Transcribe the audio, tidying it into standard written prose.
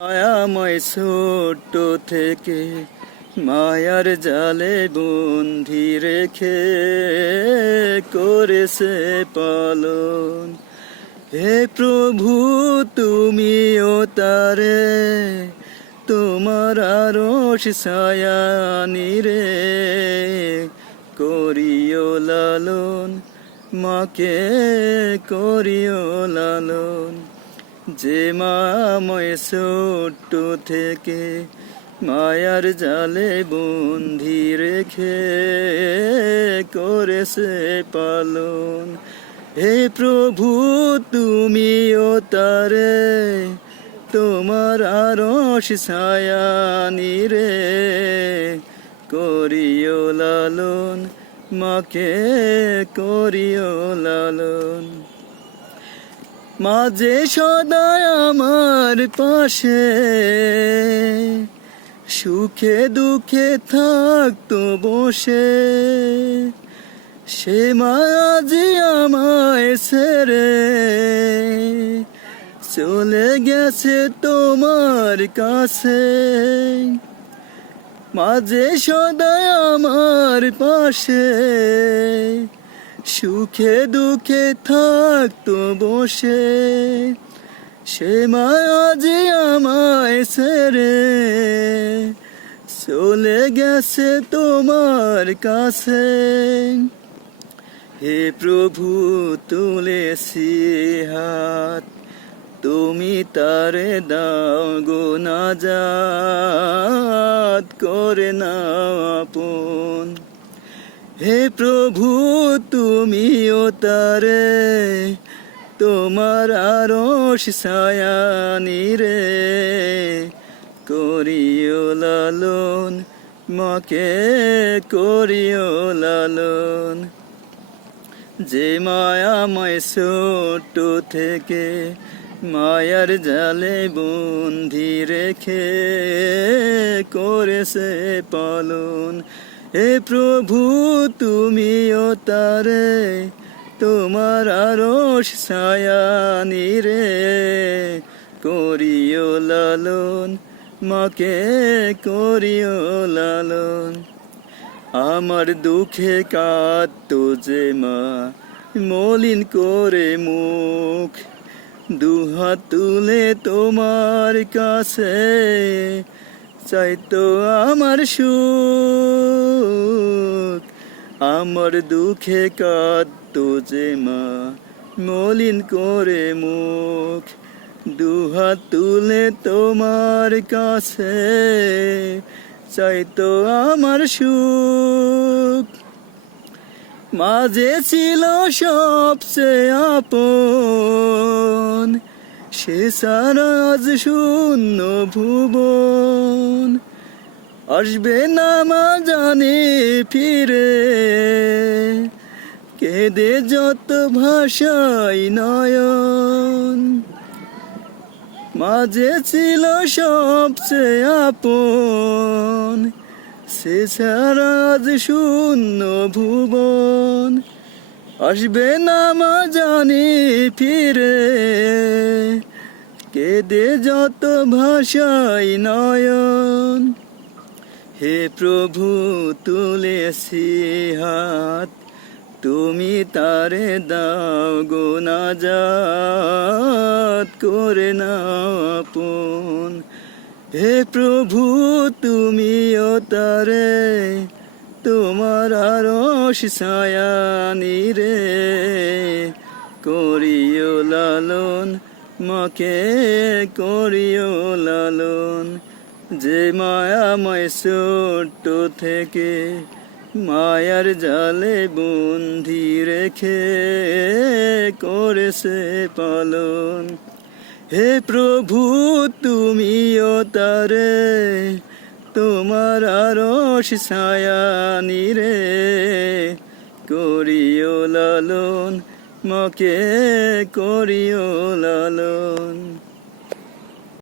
মায়াময় ছোট্ট থেকে মায়ার জালে বন্দি রেখে করেছে পালন। হে প্রভু তুমিও তারে তোমার আরশ ছায়ানি রে করিও লালন, মাকে করিও লালন। যে মাময় ছোট্ট থেকে মায়ার জালে বন্দি রেখে করেছে পালন। হে প্রভু তুমিও তারে তোমার আরশ ছায়ানি রে করিও লালন, মাকে করিও লালন। মাঝে সদায় আমার পাশে সুখে দুঃখে থাকতো বসে, সে মাঝে আমায় ছেড়ে চলে গেছে তোমার কাছে। মাঝে সদায় আমার পাশে সুখে দুঃখে থাকতো বসে, সে মাঝে আমায় ছেড়ে চলে গেছে তোমার কাছে। হে প্রভু তুলেছি হাত, তুমি তারে দাও গো নাজাত করে নাও আপন। হে প্রভু তুমিও তারে তোমার আরশ ছায়ানি রে করিও লালন, মাকে করিও লালন। যে মায়াময় ছোট্ট থেকে মায়ার জালে বন্দি রেখে করেছে পালন। হে প্রভু তুমিও তারে তোমার আরশ ছায়ানি রে করিও লালন, মাকে করিও লালন। আমার দুঃখে কাঁদতো যে মা মলিন করে মুখ, দুহাত তুলে তোমার কাছে চাইতো আমার সুখ। আমার দুঃখে কাঁদতো যে মা মলিন করে মুখ, দুহাত তুলে তোমার কাছে চাইতো আমার সুখ। মাঝে ছিল সবচেয়ে আপন, সে সারা আজ শূন্য ভুবন। আসবে না মা জানে ফিরে, কেঁদে যত ভাষাই নয়ন। মাঝে ছিল সবচেয়ে আপন, সে সারা আজ শূন্য ভুবন। আসবে না মা জানি ফিরে, কেঁদে যত ভাষাই নয়ন। হে প্রভু তুলেছি হাত, তুমি তারে দাও গো নাজাত করে নাও আপন। হে প্রভু তুমিও তারে তোমার আরশ ছায়ানি রে করিও লালন, মাকে করিও লালন। যে মায়াময় ছোট্ট থেকে মায়ার জালে বন্দি রেখে করেছে পালন। হে প্রভু তুমিও তারে তোমার আরশ ছায়ানি রে করিও লালন, মাকে করিও লালন।